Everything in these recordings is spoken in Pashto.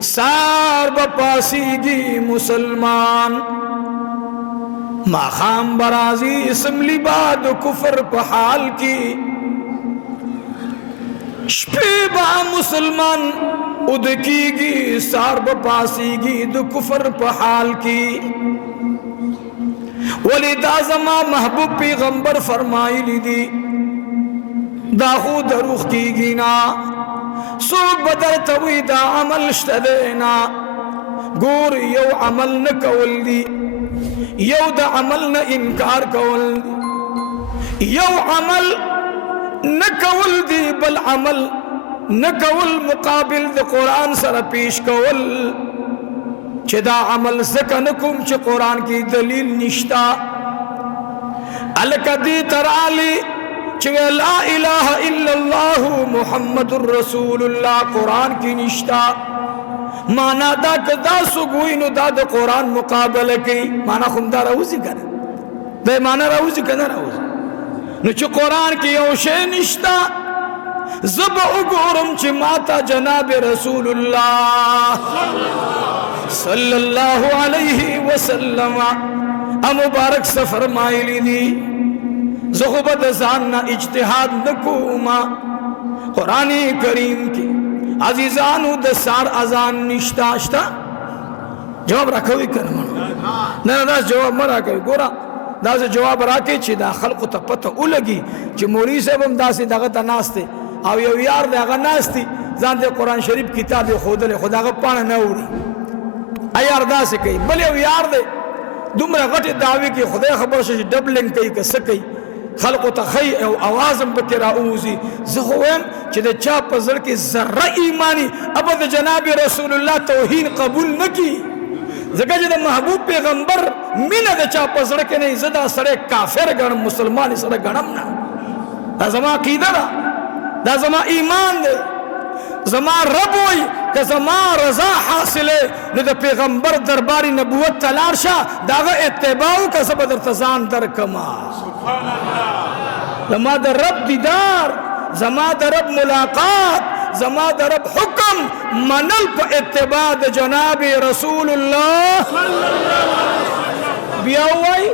सार बपासीगी मुसलमान माखाम बराजी इसमली बाद कुफर पहाल की शपीबा मुसलमान उदकीगी सार बपासीगी दो कुफर पहाल की वलिदाजमा महबूब पैगंबर फरमाई लीदी दाहू दरुख की गिना सो बदर तवी दा अमल शदेना गोर यौ अमल न कवल दी यौ दा अमल न इनकार कवल यौ अमल न कवल दी बल अमल न कवल मुकाबिल द कुरान सर पेश कवल चिदा अमल सकनकुम च कुरान की दलील निश्ता अलकदी तराली ला इलाहा इल्लल्लाहु मुहम्मदुर रसूलुल्लाह कुरान की निश्ता माना दा कदा सुगुइनु दा द कुरान मुकाबले की माना खुमदा राउजी कर दे माना राउजी कना राउज नु च कुरान की ओशे निश्ता जब उगोरम च माता जनाब रसूलुल्लाह सल्लल्लाहु अलैहि वसल्लम आ मुबारक सफर माइली दी ज़ुख़बत ज़ान इज्तिहाद नकुमा कुरानी करीम की अजीज़ानु दसार अजान निश्ताश्ता जवाब रखो ही कर ना दास जवाब मरा कर गोरा दास जवाब राके चिदा खल्क़ तपत उलगी च मोरी से बम दास दागत नास्ते आव यो यार दागा नास्ती ज़ान दे कुरान शरीफ किताब खुदले खुदा का पान न उड़ी अयार दास कई भले यार दे दुमरा गटे दावे की खुदा खबर से डबलिंग कई का सकई खल्क़ तखई और आवाज़म बतराऊजी ज़ख़ुम चिदे चा पज़र के ज़र्रा ईमानी अबद जनाब रसूलुल्लाह तौहीन कबूल न की जगह जिदे महबूब पैगंबर मिना दे चा पज़र के नहीं ज़दा सड़े काफिर गण मुसलमान सड़े गणम ना दाज़मा कीदा दा ज़मा ईमान दे ज़मा रब होई के ज़मा रज़ा हासिले न दे पैगंबर दरबारी नबूवत तलाशा दागा इत्तिबाउ का सब दर तज़ान दर कमा ज़मा दर रब दीदार ज़मा दर रब मुलाकात ज़मा दर रब हुक्म मनल प इत्तिबा द जनाब रसूलुल्लाह बियावाई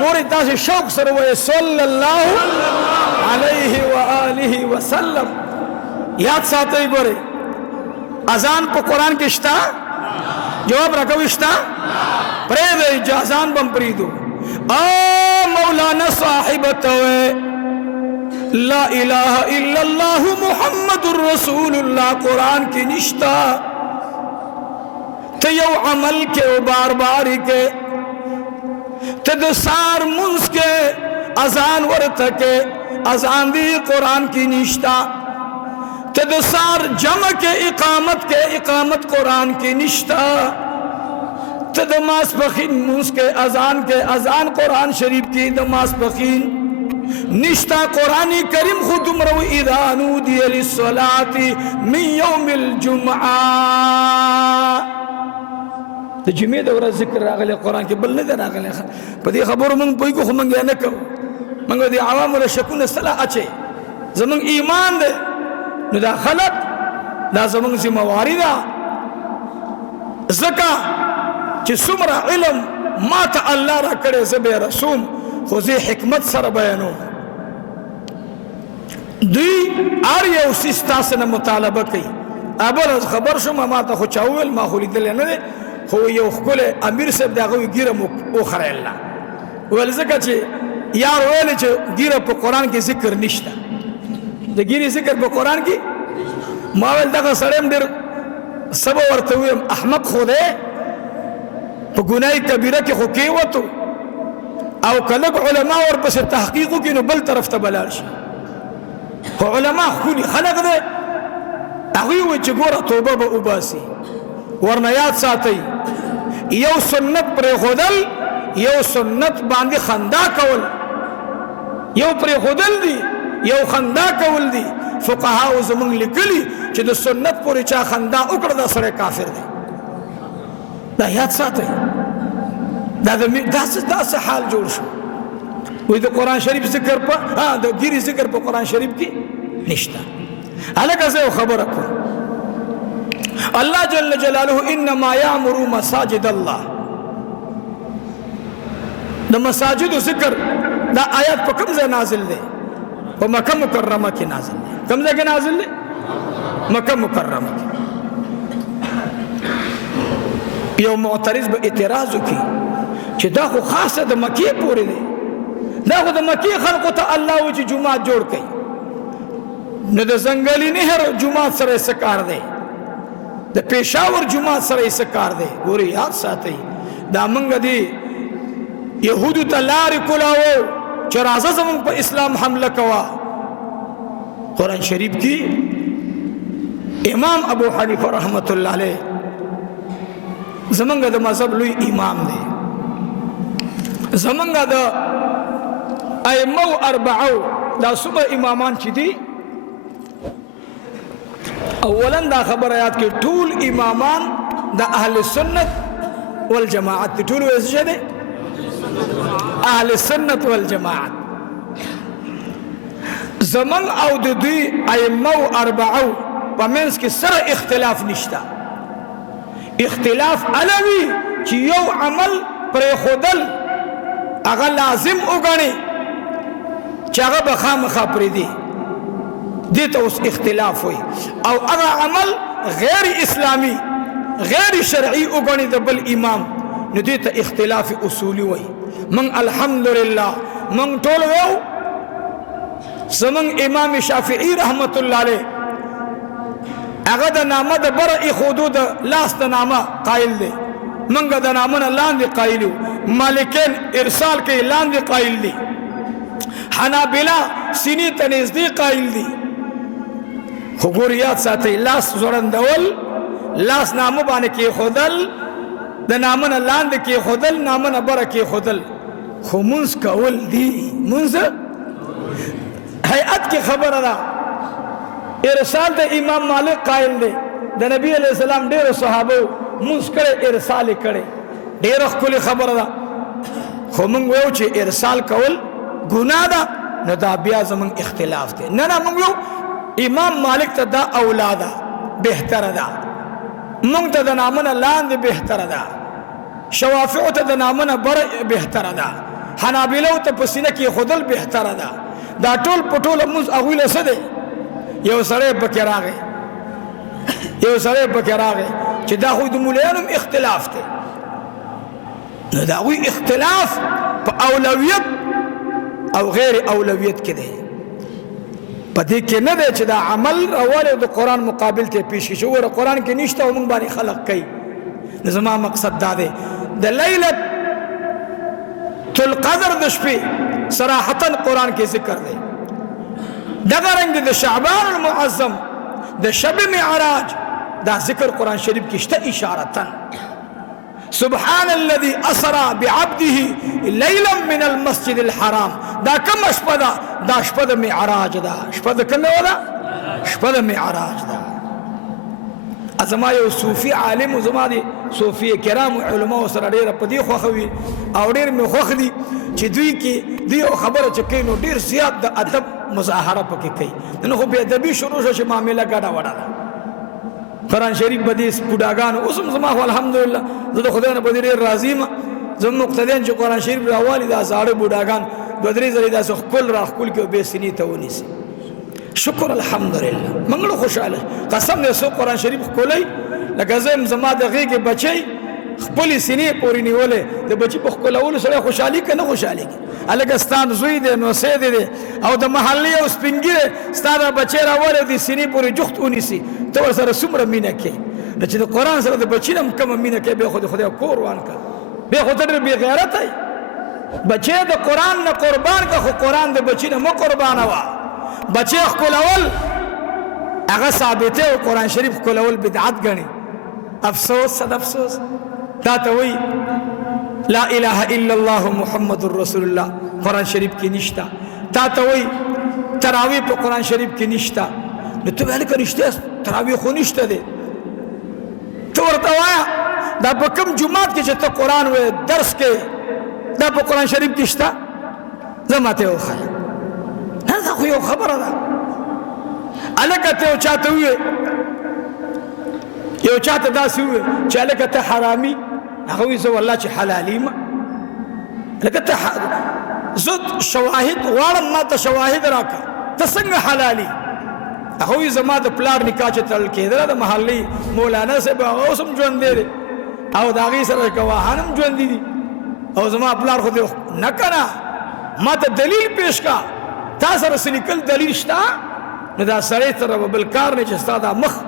मोरी तासे शौक सरवे सल्लल्लाहु अलैहि व आलिहि वसल्लम याद साथ गोरे अजान पर कुरान किश्ता जवाब रखो इश्ता प्रेद अजान बम प्रीदो आ मौलाना साहिब तवे ला इलाहा इल्लल्लाह मुहम्मदुर रसूलुल्लाह कुरान की निश्ता ते यो अमल के बार बार के ते दसार मुंस के अजान वर्त के अजान दी कुरान की निश्ता तदसार जम के इकामत कुरान की निश्ता तदमास बखीन मुंस के अजान कुरान शरीफ की नमाज बखीन निश्ता कुरानी करीम खुद मरव इदा नूदिया लिस्सलाति मिन यौमिल जुमआ तो जुमे दौरा जिक्र रागले कुरान के बल न रागले पदी खबर मन कोई को मंगे न को मंगे दी आवाम व शकुन सला अच्छे जमन ईमान दे नुदा खलत दा जमन जिम्मेवारी दा ज़का कि सुमरा इल्म माता अल्लाह रा करे ज़बे रसूम खुज़े हिकमत सर बयानो दी आर्य उसिस्ता से न मुतालबा कई अबर खबर शुमा माता खुचाउल मा खुली दिल न हो यो खुले अमीर से दागो गिर ओ खरेला वल ज़का चे यार वेले चे गिर पे कुरान के जिक्र निश्ता द गिरी जिक्र पे कुरान की मावल दगा सरेम देर सब वर्त हुए अहमक खुदे तो गुनाह कबीरा के खुके वतो औ कलक उलमा और बस तहकीक की बल तरफ तबलाश हो उलमा खुली खलक दे अगी व जगोरा तौबा ब उबासी वरना याद साथी यो सुन्नत पर खुदल यो सुन्नत बांधी खंदा कवल यो पर खुदल दी यो खंदा कवल दी फुकाहा ज़मन लिखली कि द सुन्नत पूरी चा खंदा उकड़ दा सरे काफिर दे दा याद साथ है दास हाल जोड़ शो वही तो कुरान शरीफ जिक्र पर हाँ द गिरी जिक्र पर कुरान शरीफ की निश्ता अलग से खबर रखो اللہ جل جلالہ انما یعمر مساجد اللہ دا مساجد و ذکر دا آیات پا کم سے نازل دے پا مکہ مکرمہ کی نازل دے کم سے کے نازل دے مکہ مکرمہ کی یو معترض با اعتراضو کی چی دا خو خاص دا مکی پوری دے دا خو دا مکی خلقو تا اللہ وچی جماعت جوڑ کئی نو دا زنگلی نہر جماعت سر سکار دے دا پیشاور جماعت سر سکار دے گوری یاد ساتی دا منگا دی یہودو تا لاری کلاو چرازہ زمان پا اسلام حملہ کوا قرآن شریف کی امام ابو حنیفہ رحمت اللہ علیہ زمانگا دا مذہب لوی امام دے زمانگا دا ایمو اربعو دا صبح امامان چی دی اولا دا خبر آیات کی طول امامان دا اہل سنت والجماعت دی طول ویسے شدے اہل سنت والجماعت زمان او دی ایمو اربعو پمینس کی سر اختلاف نشتا اختلاف علوی چی یو عمل پر خودل اگا لازم اگانی چی اگا بخام خاپری دی دیتا اس اختلاف ہوئی او اگا عمل غیر اسلامی غیر شرعی اگانی دا بل امام نو دیتا اختلاف اصولی ہوئی من الحمدللہ من طول ویو سمن امام شافعی رحمت اللہ علیہ اگا دا نامہ دا برعی خودو دا لاس دا نامہ قائل دے منگا دا نامہ نا لان دے قائلو مالکین ارسال کے لان دے قائل دی حنابلہ سینی تنیزدی قائل دی خبوریات ساتھی لاس زرندول لاس نامہ بانے کی خودل دا نامہ نا لان دے کی خودل نامہ نا برع کی خودل خو منز کول دی منز حیعت کی خبر دا ارسال دا امام مالک قائل دے دا نبی علیہ السلام دیر صحابو منز کرے ارسال کرے دیر اخکلی خبر دا خو منگ ویو چی ارسال کول گناہ دا نو دا بیا زمان اختلاف دے ننا منگ ویو امام مالک تا دا اولادا بہتر دا منگ تا دا نامنا لان دے بہتر دا شوافعو تا دا نامنا برع بہتر دا حنابلو تا پسینہ کی خودل بہتر دا دا ٹول پٹول منز اغویل سدے یو سرے بکر آگے چی دا خوی دو مولیانم اختلاف تے نو دا خوی اختلاف پا اولویت او غیر اولویت کے دے پا دیکھے ندے چی دا عمل اوالے دو قرآن مقابل تے پیشی شو ورہ قرآن کے نشتہ و منگ بانی خلق کئی نظمان مقصد دا دے دا لیلت تلقدر دشپی صراحتاً قرآن کے ذکر دے دغرنگ دا شعبان المعظم دا شب معراج دا ذکر قرآن شریف کشتا اشارتاً سبحان الذي اسرا بعبده ليلا من المسجد الحرام دا کم اشپدا دا اشپد معراج دا اشپد کم ولا اشپد معراج دا ازما یو صوفی عالم ازما دی صوفی کرام علماء سره ډیر په دی خوخوي او ډیر می خوخ دي چې دوی کې دی خبره چکې نو ډیر زیات د ادب مظاهره پکې کوي نو خو به ادبي شروع شو چې معاملې ګډه وډه قرآن شریف بدیس بډاګان اوسم زما الحمدلله زه د خدای نه په ډیر راضی ما زم مقتدیان چې قرآن شریف راوالي دا زاړه بډاګان دوه درې زری دا خپل را خپل کې به سنی ته ونیسي شکر الحمدلله منګلو خوشاله قسم دې سو قرآن شریف کولای لکه زم زما د غیږ بچي خپل سینې پورې نیولې د بچي په کولول سره خوشحالي کنه خوشحالي الګستان زوی دې نو سید دې او د محلي او سپینګره ستاره بچي راوړې دې سینې پورې جخت ونیسي تو سره څومره مینه کې چې د قرآن سره د بچي نم کوم مینه کې به خدای کور وان کا به خدای به غیرت ای بچي د قرآن نه قربان کا خو قرآن د بچي نه مو قربان وا بچی کولول اغا ثابته و قرآن شریف کولول بدعت گنی افسوس صد افسوس تا توی لا الہ الا اللہ محمد الرسول اللہ قرآن شریف کی نشتا تا توی تراوی پہ قرآن شریف کی نشتا تو بیلی کا نشتے تراوی خو نشتا دے تو ورطاوایا دا پا کم جماعت کی چھتا قرآن و درس کے دا پا قرآن شریف کشتا زماتے ہو خواہ دا خو یو خبر دا الکته او چاته وی یو چاته داسې وویل چې هلکه ته حرامي هغه وایي زه والله چې حلالي ما لکه ته زه شواهد غواړم ما ته شواهد راکړه ته څنګه حلالي هغه وایي زما د پلار نکاح چې تړل کېدله د محلي مولانا صاحب هغه اوس هم ژوندی دی او د هغې سره ګواهان هم ژوندي دي او زما پلار خو دې نه که نه ما ته دلیل پیش کا تا سره څه لیکل دلیل شته نو دا سړی سره به بل کار نه چې ستا دا مخ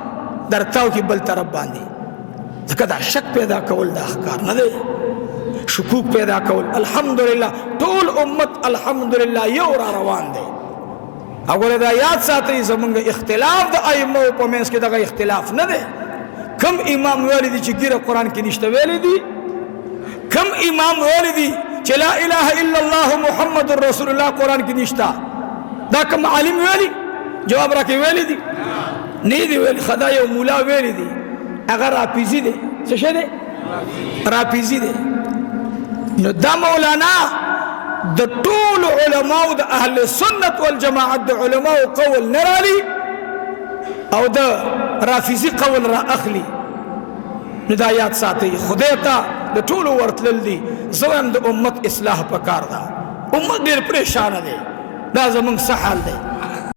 در تاو کې بل طرف باندې ځکه دا شک پیدا کول دا ښکار نه دی شکوک پیدا کول الحمدلله ټول امت الحمدلله یو را روان دی اول دا یاد ساتئ زمونږ اختلاف د ائمو په منځ کې دغه اختلاف نه دی کم امام ویلی دی چې ګیره قرآن کې نشته ویلی دی کم امام ویلی دی چې لا اله الا الله محمد رسول الله قرآن کې نشته دا کم عالم ویلی جواب راکې ویلی دی نه دی ویلی خدا یو مولا ویلی دی هغه رافیزي دی څه شی دی رافیزي دی نو دا مولانا د ټول علماو د اهل سنت والجماعت د علماو قول نه رالي او د رافیزي قول را اخلي نو دا یاد ساتئ خدای ته د ټولو ورتلل دي زه وایم د امت اصلاح پکار ده امت ډېر پریشانه دی دا زمونږ څه حال دی